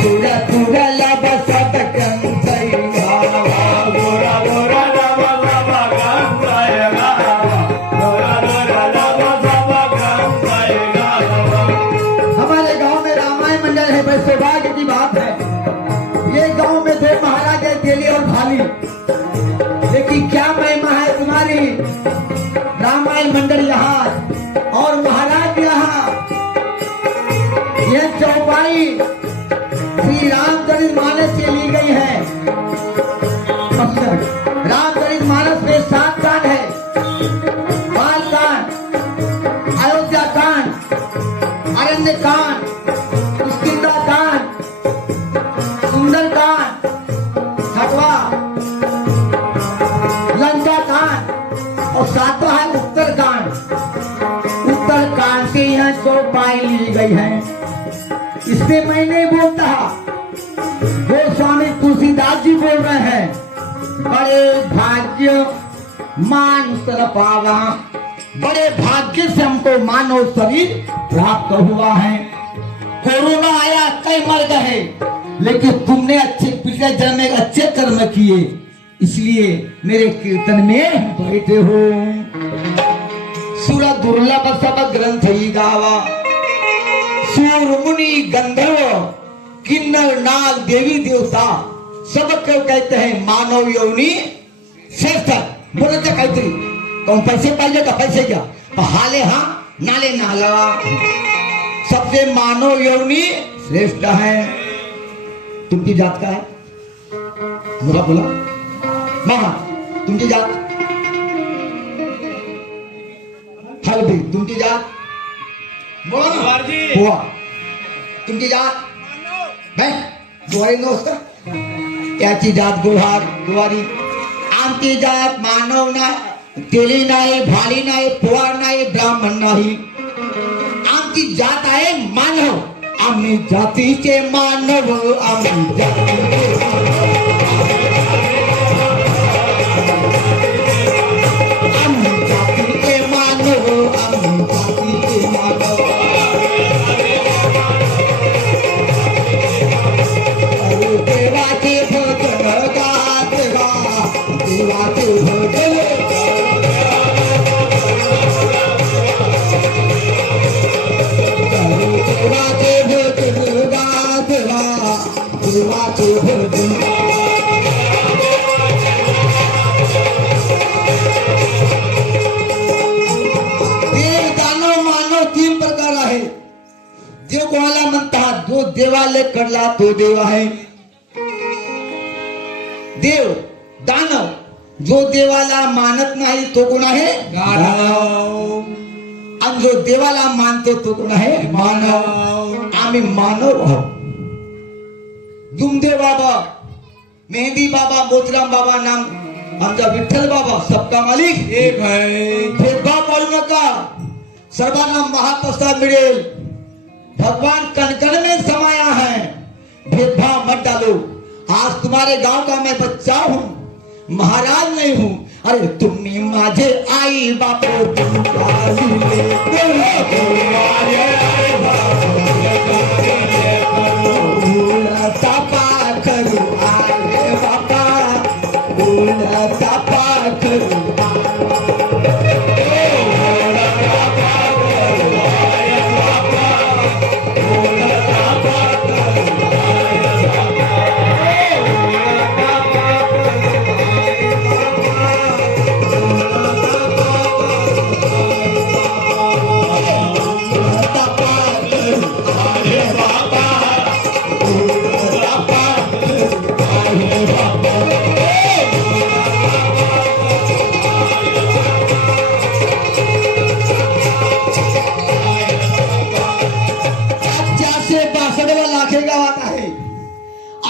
तुरा तुरा लब सब कंसई गावा गोरा गोरा लब सब कंसई गावा गोरा गोरा लब सब कंसई गावा। हमारे गांव में रामायण मंडल है, बड़े सौभाग्य की बात है। ये गांव में थे महाराज तेली और भाली, लेकिन क्या महिमा है तुम्हारी। रामायण मंडल यहाँ और महाराज यहाँ, यह चौपाई श्री रामचरित मानस से ली गई है। रामचरित मानस में 7 कांड है, बाल कांड, अयोध्या कांड, अरण्य कांड, किष्किंधा कांड, सुंदर कांड, खटवा, लंका कांड और 7वां है उत्तर कांड। उत्तर कांड से यहाँ चौपाई ली गई है। इसमें मैं नहीं बोलता, गोस्वामी तुलसीदास जी बोल रहे हैं। बड़े भाग्य मान सर पावा, बड़े भाग्य से हमको मानव शरीर प्राप्त हुआ है। कोरोना आया, कई मर गए, लेकिन तुमने अच्छे पिछले जन्म में अच्छे कर्म किए, इसलिए मेरे कीर्तन में बैठे हो। सुर दुर्लभ सब ग्रंथ ही गावा, सूर मुनि गंधर्व किन्नर नाग देवी देवता सबको कहते हैं मानव योनि श्रेष्ठ। बोलते कहते कौन पैसे पाइए का पैसे क्या हाले हाँ नाले नाला, सबसे मानव योनि श्रेष्ठ है। तुमकी जात का है? बोला बोला मामा, तुमकी जात हल भी, तुमकी जात बोला ना हुआ, तुमकी जात है गुवारी दोस्त त्याची जात गुहार गुवारी। आमची जात मानव ना, तेली नाही, भाली नाही, पोवार नाही, ब्राह्मण नाही। आमची जात आहे मानव, आम्ही जातीचे मानव, आम्ही जातीचे देव कोणाला म्हणतात? जो देवाले कडला तो देव आहे। देव दानव, जो देवाला मानत नाही तो कोण आहे? दानव। आणि जो देवाला मानतो तो कोण आहे? मानव। आम्ही मानव आहोत। दुमदेव बाबा, मेहंदी बाबा, मोतीराम बाबा नाम आमचा विठ्ठल बाबा, सबका मालिक एक है। भेदभाव पाळू नका, सर्वांना महाप्रसाद मिळेल। भगवान कण-कण में समाया है, भेदभाव मत डालो। आज तुम्हारे गांव का मैं बच्चा हूँ, महाराज नहीं हूँ। अरे तुम्ही माझे आई बापू, तुम तपा करू आरे बापा, तपा करू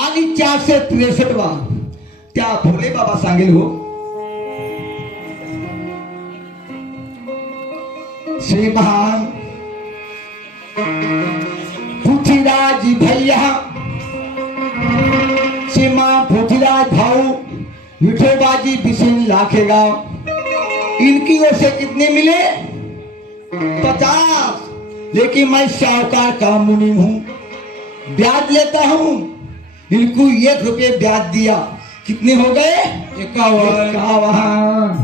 आणि 463 त्या भोले बाबा सांगेल हो। श्री महान पृथ्वीराज भैया, श्री मां पृथ्वीराज भाऊ विठोबाजी बिसिन लाखेगांव, इनकी ओर से कितने मिले? 50। लेकिन मैं साहूकार का मुनि हूँ, ब्याज लेता हूँ। इनको 1 रुपये ब्याज दिया, कितने हो गए? 51।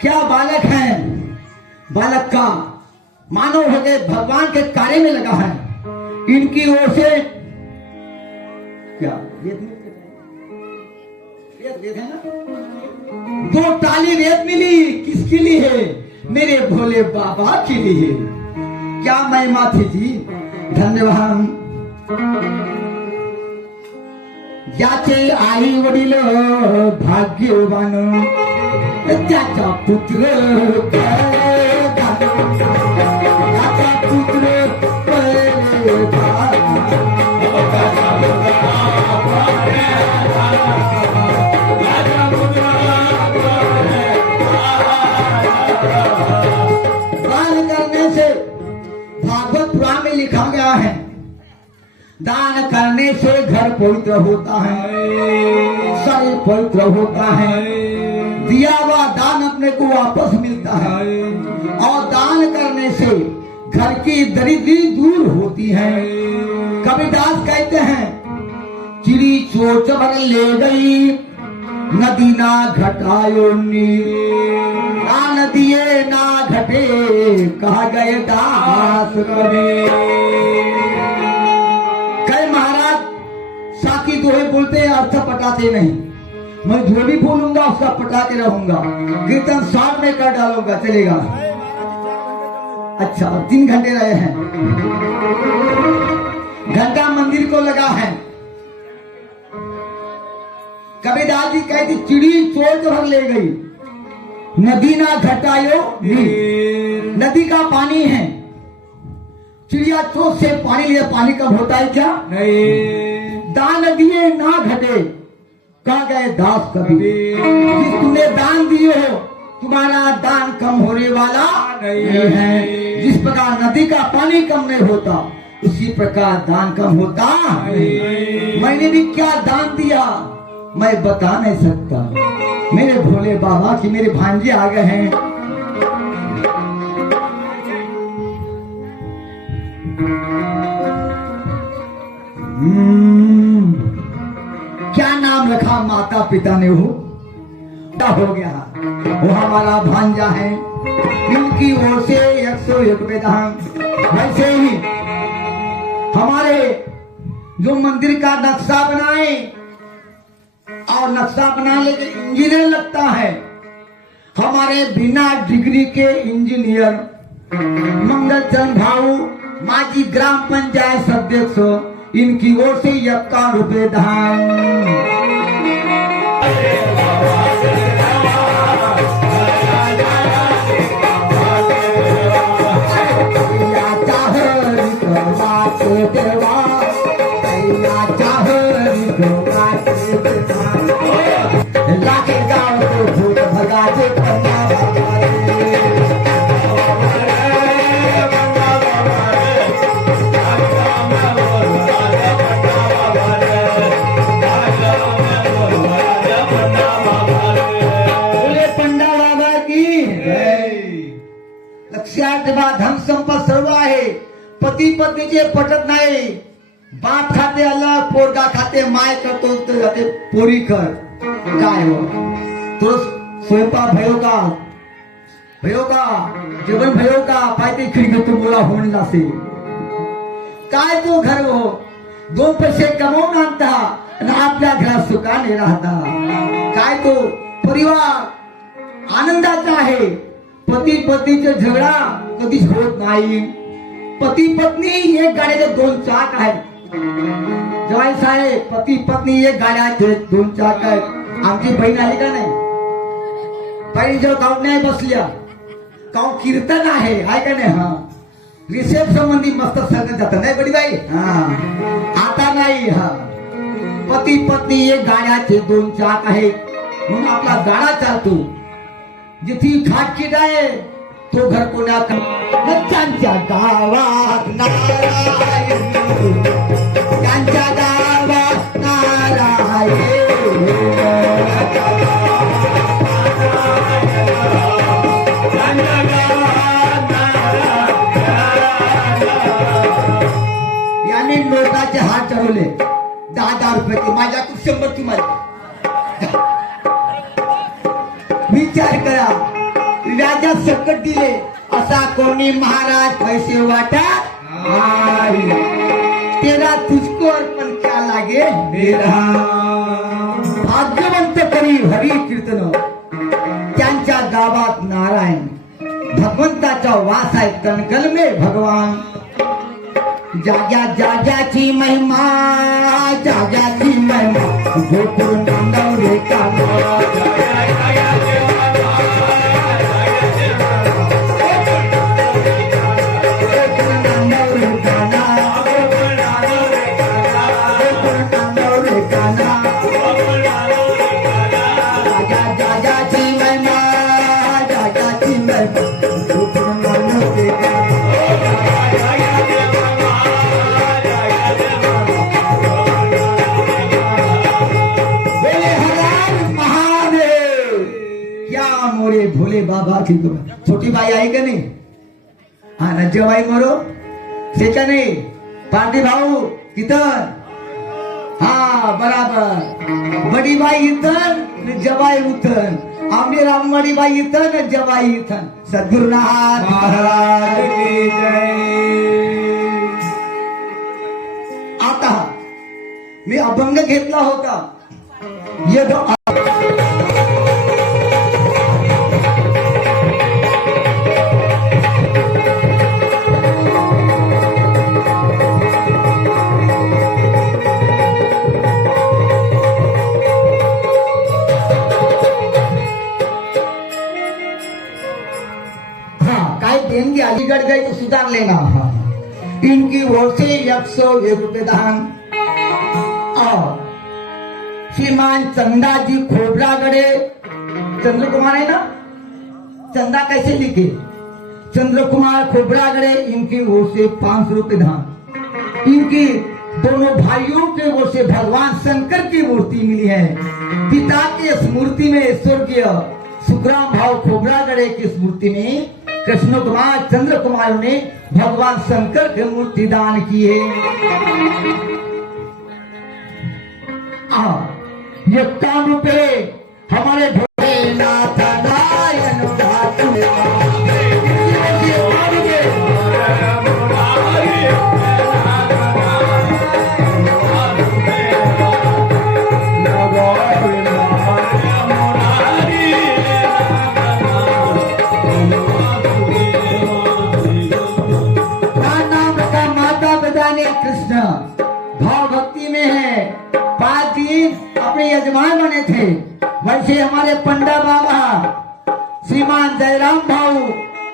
क्या बालक है, बालक का मानो हो गए भगवान के कार्य में लगा है। इनकी ओर से क्या वेद है ना, 2 ताली वेद मिली, किसके लिए? मेरे भोले बाबा के लिए। क्या महिमा थी जी, धन्यवाद। ज्याचे आई वडील भाग्यवान, त्याचा पुत्र त्याचा पुत्र दान करने से, भागवत पुराण में लिखा गया है, दान करने से घर पवित्र होता है, शरीर पवित्र होता है, दिया हुआ दान अपने को वापस मिलता है, और दान करने से घर की दरिद्री दूर होती है। कबीरदास कहते हैं, चिड़ी चोच भर ले गई, नदी ना घटायो नीर, ना नदिये ना घटे, कहा गए दास कबीर। कई महाराज साकी दोहे बोलते हैं, अर्थ पटाते नहीं। मैं जो भी बोलूंगा उसका पटाते रहूंगा, कीर्तन शॉर्ट में कर डालूंगा, चलेगा? अच्छा, 3 घंटे रहे हैं, घंटा मंदिर को लगा है। कबीरदास जी कहती, चिड़ी चोट भर ले गई, नदी ना घटायो नीर। नदी का पानी है, चिड़िया चोट से पानी लिया, पानी कब होता है क्या? नहीं। दान दिए ना घटे, कहा गए दास कबीर। जिस तुमने दान दिए हो, तुम्हारा दान कम होने वाला नहीं है। जिस प्रकार नदी का पानी कम नहीं होता, उसी प्रकार दान कम होता नहीं। मैंने भी क्या दान दिया मैं बता नहीं सकता। मेरे भोले बाबा की मेरे भांजे आ गए हैं। क्या नाम रखा माता पिता ने? हो गया, वो हमारा भांजा है, इनकी ओर से 101 विधान। वैसे ही हमारे जो मंदिर का नक्शा बनाए, और नक्शा बनाने के इंजीनियर लगता है, हमारे बिना डिग्री के इंजीनियर मंगल चंद भाऊ माजी ग्राम पंचायत अध्यक्ष, इनकी ओर से 51 रुपये दान। लाके गाँव को भूत भगा दे पंडा बाबा की। लक्ष्यार्थ धन संपत सर्व आहे, पती पत्नीचे पटत नाही, बाप खाते अलग, पोरगा खाते माय करतो तर जाते पोरी कर। काय हो तो स्वयंपाक भयो का जेवण भयो का पायते खिडकी तुम्हाला होऊन लासे। काय तो घर हो 2 पैसे कमवून आणता आणि आपल्या घरात सुखाने राहता। काय तो परिवार आनंदाचा आहे। पती पत्नीचे झगडा कधीच होत नाही। पती पत्नी एक गाडीचे 2 चाक आहेत। जवाई साहेब पती पत्नी एक गाड्याचे 2 चाक आहेत। आमची बहीण आली का नाही? बहीण गाव नाही बसल्या, गाव कीर्तन आहे का नाही? हा रिसेप संबंधी मस्त सांगत जात नाही बडी बाई। हा आता नाही। हा पती पत्नी एक गाड्याचे 2 चाक आहेत म्हणून आपला गाडा चालतो। जिथे खाटकीट आहे तो घर कोणा त्यांच्या गावात नारायण, त्यांच्या गावात नारायण। याने लोकांचे 10 रुपयाची माझ्याकडून 100ची माझी. विचार करा, व्याजात सकट दिले असा कोणी महाराज पैसे वाटा तेरा तुझको अर्पण क्या लागे मेरा. भाग्यवंत करी हरी कीर्तन, त्यांच्या गावात नारायण भगवंताचा वास आहे. कणकल में भगवान, जाग्या जाग्याची महिमा, जाग्याची महिमा, गोकुळ नांदवले काना. भोले बाबा की छोटी बाई आहे का नाही? हा नज्जाबाई मरो से का नाही? पांडे भाऊ कितन, हा बराबर. बड़ी बाई इथन नज्जाबाई उथन, आमने रामवाडी बाई इथन नज्जाबाई इथन. सद्गुरुनाथ महाराज की जय. आता मी अभंग घेतला होता. देणगी अलीगढ़ गए तो सुधार लेना. इनकी ओर से 101 रुपये दान. और श्रीमान चंदाजी खोबरागड़े, चंद्र कुमार है ना, चंदा कैसे लिखे, चंद्र कुमार खोबरागड़े, इनकी ओर से 500 रुपये दान. इनकी दोनों भाइयों के ओर से भगवान शंकर की मूर्ति मिली है. पिता की स्मृति में स्वर्गीय सुखराम भाव खोबरागड़े की स्मृति में कृष्ण कुमार चंद्र कुमार ने भगवान शंकर की मूर्ति दान की है. ये 51 रुपये हमारे भोलेनाथ नारायण धातु. कृष्ण भाव भक्ति में है. 5 दिन अपने यजमान बने थे. वैसे हमारे पंडा बाबा श्रीमान जयराम भाऊ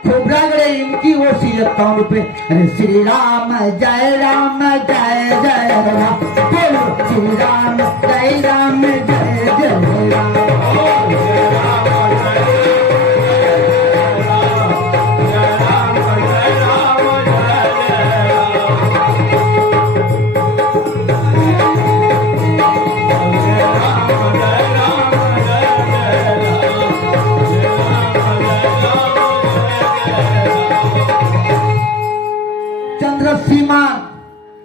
खोबरागड़े, इनकी ओर से 51 रुपये. अरे श्री राम जय राम जय जय राम, बोलो श्री राम जय जय राम. श्रीमान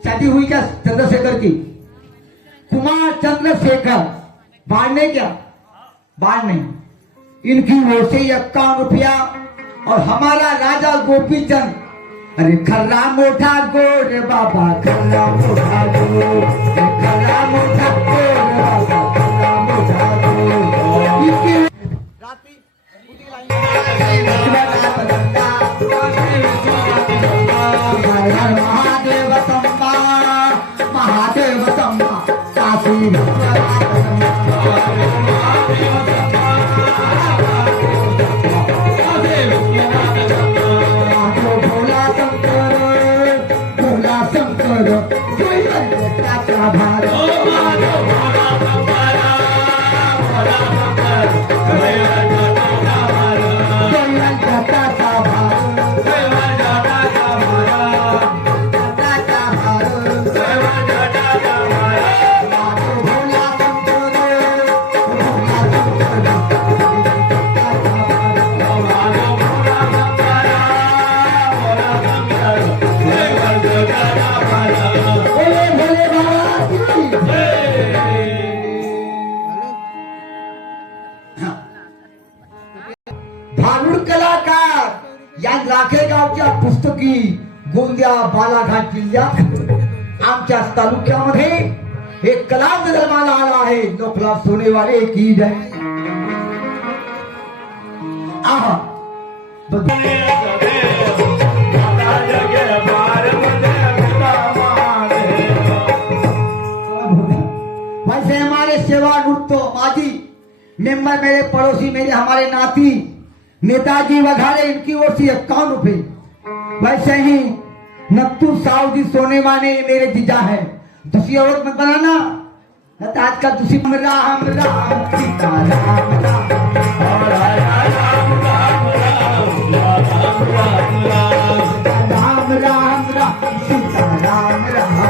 शादी हुई क्या चंद्रशेखर की, कुमार चंद्रशेखर बाढ़ने क्या बाढ़ने. इनकी ओर से 51 रुपया. और हमारा राजा गोपीचंद, अरे खर्रा मोठा गोर बाबा, खर्रा मोठा गोर, खर्रा मोठा गोर बाबा, खर्रा मोठा गोर. इनकी महादेव तम्बा, महादेव तम्बा, काशी भोला शंकर भारत. भोले बाबा लाखेगावच्या पुस्तकी गोंदिया बालाघाट जिल्ह्यात आमच्याच तालुक्यामध्ये एक कलाम जन्माला आला आहे. नोकला सोनेवाले की जय. आहा वैसे हमारे सेवा नृत्य माजी मेंबर मेरे पड़ोसी मेरे हमारे नाती नेताजी वघारे इनकी ओर से 51 रुपए. वैसे ही नत्तू साहू जी सोने वाले मेरे जीजा है. दूसरी औरत मत बनाना नहीं तो आज का दूसरी राम राम सीता राम राम राम राम राम सीता राम राम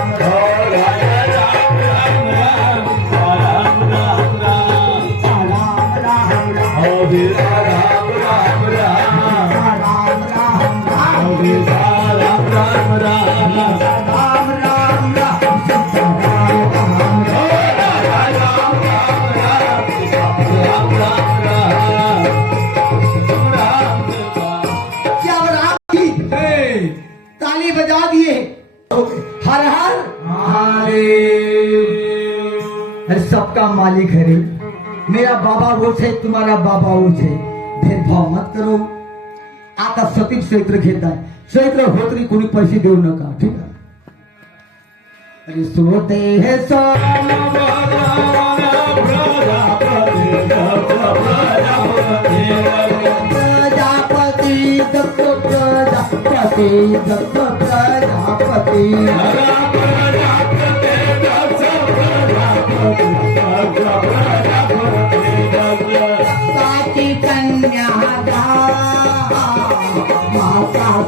ताली बजा दिए. हर हर अरे सबका मालिक है रे. मेरा बाबा वो है तुम्हारा बाबा वो है. भेदभाव मत करो. आता सतीक चैत्र घेत आहे. चैत्र होतरी कोणी पैसे देऊ नका. ठीक आहे. अरे सोते है सो प्रजापति दत्त प्रजापति दत्त प्रजापति साची कन्या माता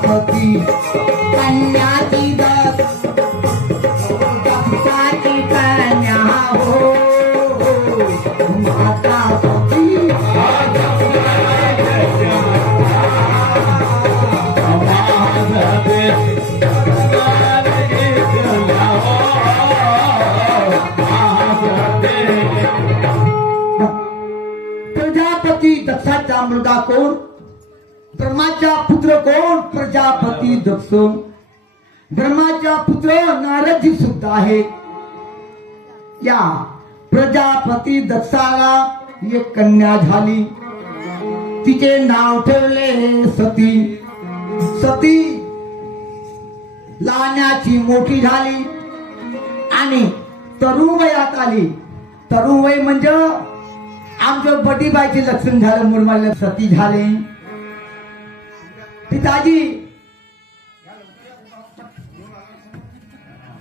सती कन्या की साची कन्या हो माता सती प्रजापती दक्षाचा मुलगा कोण? ब्रह्माचा पुत्र कोण? प्रजापती दक्ष. ब्रह्माचा पुत्र नारदजी सुद्धा आहे. या प्रजापती दक्षाला एक कन्या झाली. तिचे नाव ठेवले सती. सती लहानाची मोठी झाली आणि तरुण वयात आली. तरुण वय म्हणजे आमच्या बटीबाईचे लक्षण झालं. मुरमाडला सती झाले. पिताजी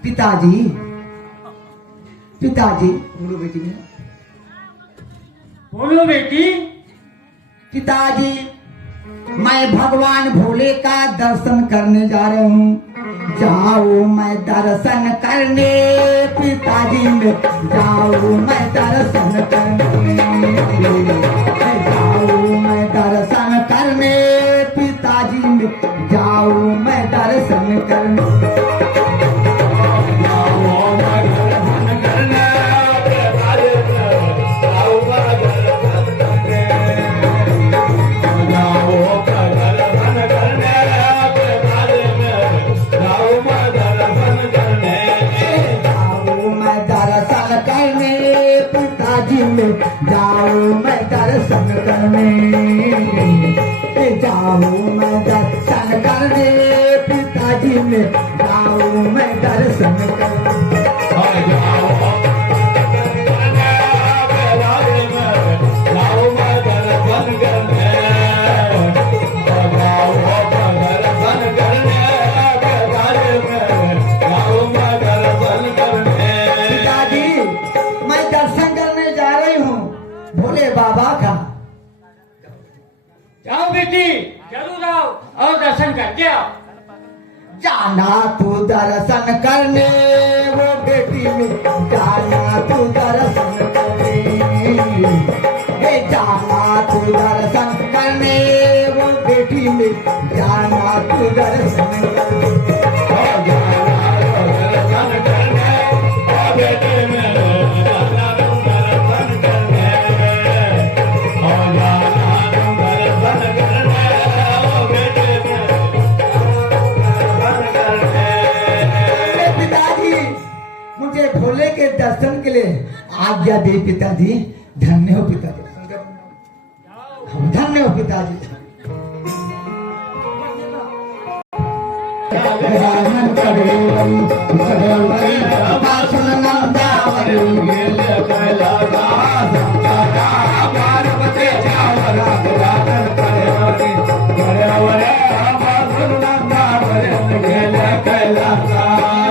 पिताजी पिताजी बोलो बेटी. बोलो बेटी. पिताजी मैं भगवान भोले का दर्शन करने जा रहा हूँ. जाओ मैं दर्शन करने. पिताजी में जाओ मैं दर्शन करने. जाओ मैं दर्शन करने. पिताजी में जाओ मैं दर्शन करने. जाओ मैं दर्शन करने. जाओ मैं दर्शन करने. पिताजी में जाओ मैं दर्शन करने. बाबा का जाओ बेटी जरूर आओ और दर्शन करके आओ. जाना तू दर्शन करने. वो बेटी में जाना तू दर्शन करने. जाना तू दर्शन करने. वो बेटी में जाना तू दर्शन करने. भोले के दर्शन के लिए आज्ञा दे पिताजी। धन्य हो पिताजी, हम धन्य हो पिताजी। गजानन करे वरी बासन नंदावरी गेले कैलासा संतारा पार्वती जावरा गजानन करे वरी बासन नंदावरी गेले कैलासा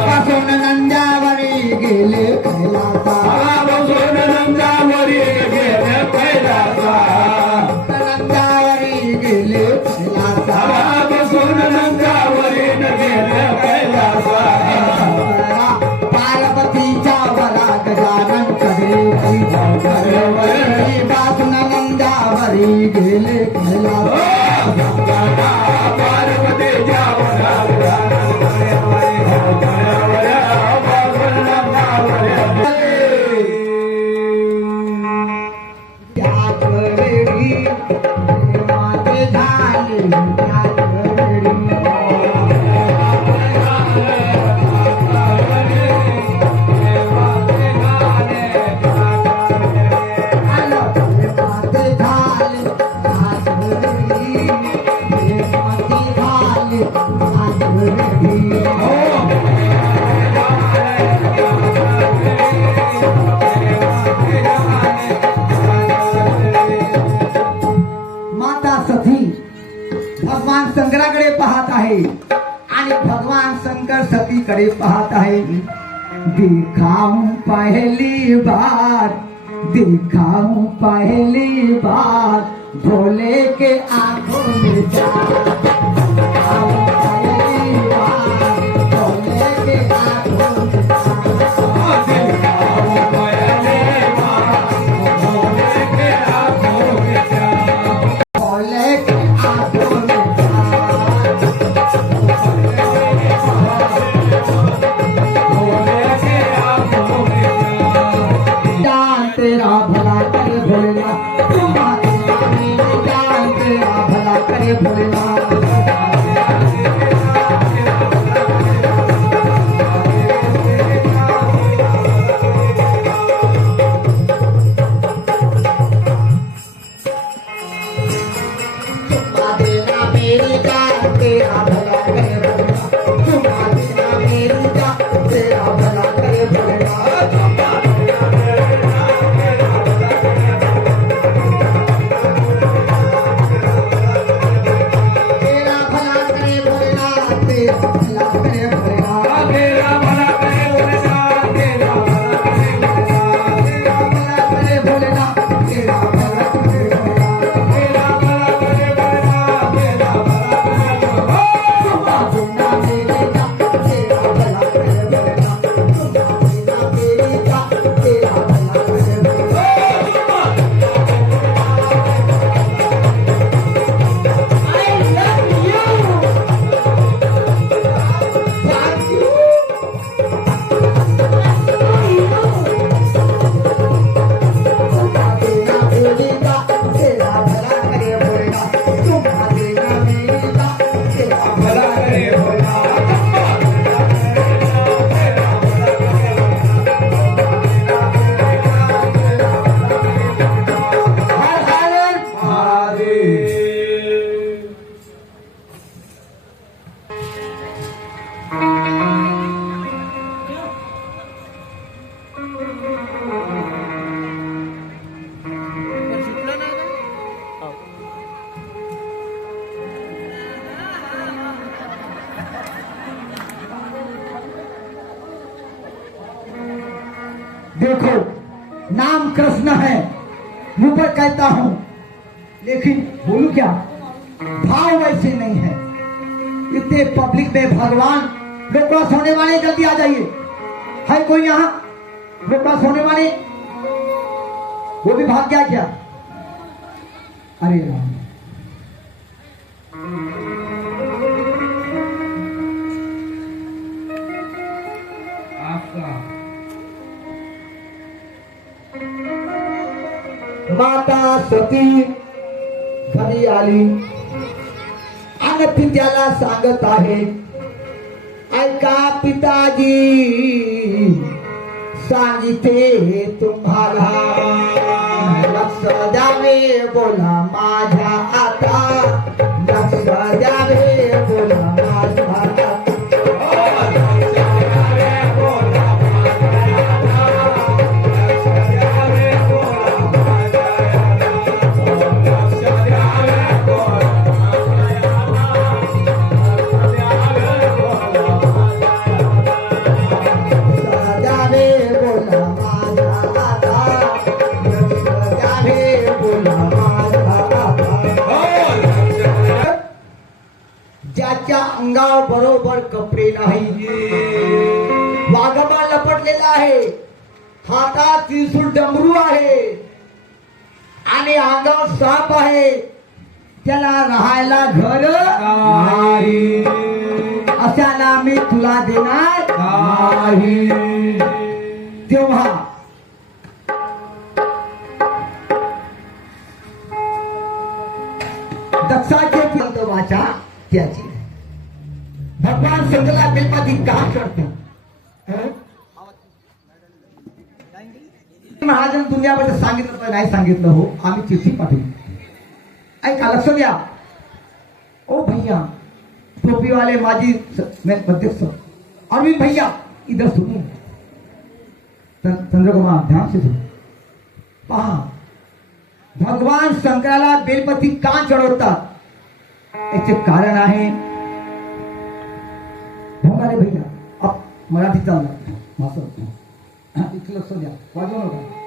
बासन नंदावरी गेले कैलासा बासन नंदावरी गेले कैलासा नंदावरी गेले कैलासा बासन नंदावरी गेले कैलासा पार्वतीचा वरा गजानन करे वरी बासन नंदावरी गेले कैलासा पार्वती जावरा गजानन करे वरी बासन नंदावरी त्याच वेळी माते झाले त्याच वेळी माते झाले त्याच वेळी माते झाले त्याच वेळी माता सती भगवान शंकराकडे पाहत आहे आणि भगवान शंकर सतीकडे पाहत आहे। दिखाऊं पहली बार, दिखाऊं पहली बार भोले के आंखों में जान। दिखाऊं पहली बार भोले के आंखों में जान। भोले के आंखों में जान तेरा भला करे भोलेनाथ, तुम्हारे नाम में जान तेरा भला करे भोलेनाथ। तुम्हारे नाम मेरी जान तेरा भला करे भोलेनाथ, तुम्हारे नाम मेरी जान तेरा भला करे भोलेनाथ। तेरा भला करे भोलेनाथ, तेरा भला करे भोलेनाथ। तेरा भला करे भोलेनाथ, तेरा भला करे भोलेनाथ, तेरा भला करे भोलेनाथ, तेरा भला करे भोलेनाथ। तेरा भला करे भोलेनाथ, तेरा भला करे भोलेनाथ। तुम्हारे नाम मेरी जान तेरा भला करे भोलेनाथ, तुम्हारे नाम मेरी जान तेरा भला करे भोलेनाथ। Thank you. तुम्हारे नाम मेरी जान तेरा भला करे भोलेनाथ, तुम्हारे नाम मेरी जान तेरा भला करे भोलेनाथ। हर हर महादेव। देखो नाम कृष्ण है, मुंह पर कहता हूं, लेकिन बोलू क्या, भाव वैसे नहीं है। इतने पब्लिक में भगवान, रोड क्रॉस होने वाले जल्दी आ जाइए। है कोई यहाँ रोड क्रॉस होने वाले? वो भी भाग गया क्या? अरे राम, आपका माता सती घरी आली आणि पित्याला सांगत आहे, ऐका पिताजी, सांगिते तुम्हाला लक्ष द्यावे बोला माझ्या आता लक्ष द्यावे बोला माझ्या आता ज्याच्या अंगावर बरोबर कपडे नाही वाघोबा लपटलेला आहे हातात त्रिशूळ डमरू आहे आणि अंगावर साप आहे त्याला राहायला घर नाही अशाला मी तुला देणार नाही तेव्हा दक्षाचे पिंत वाचा त्याची भगवान शंकरला बेलपाती का करतो महाराजांनी दुनियाबद्दल सांगितलं तर नाही सांगितलं हो आम्ही चिठ्ठी पाठवली ऐका लक्ष द्या ओ भैया टोपी वाले माजी अध्यक्ष अरविंद भैया इधर सुनो चंद्रकुमार ध्यान से सुनो पहा भगवान शंकराला बेलपती का चढवतात याचे कारण आहे भोंगारे भैया मराठी चालणार इथं लक्ष द्या वाजवू नका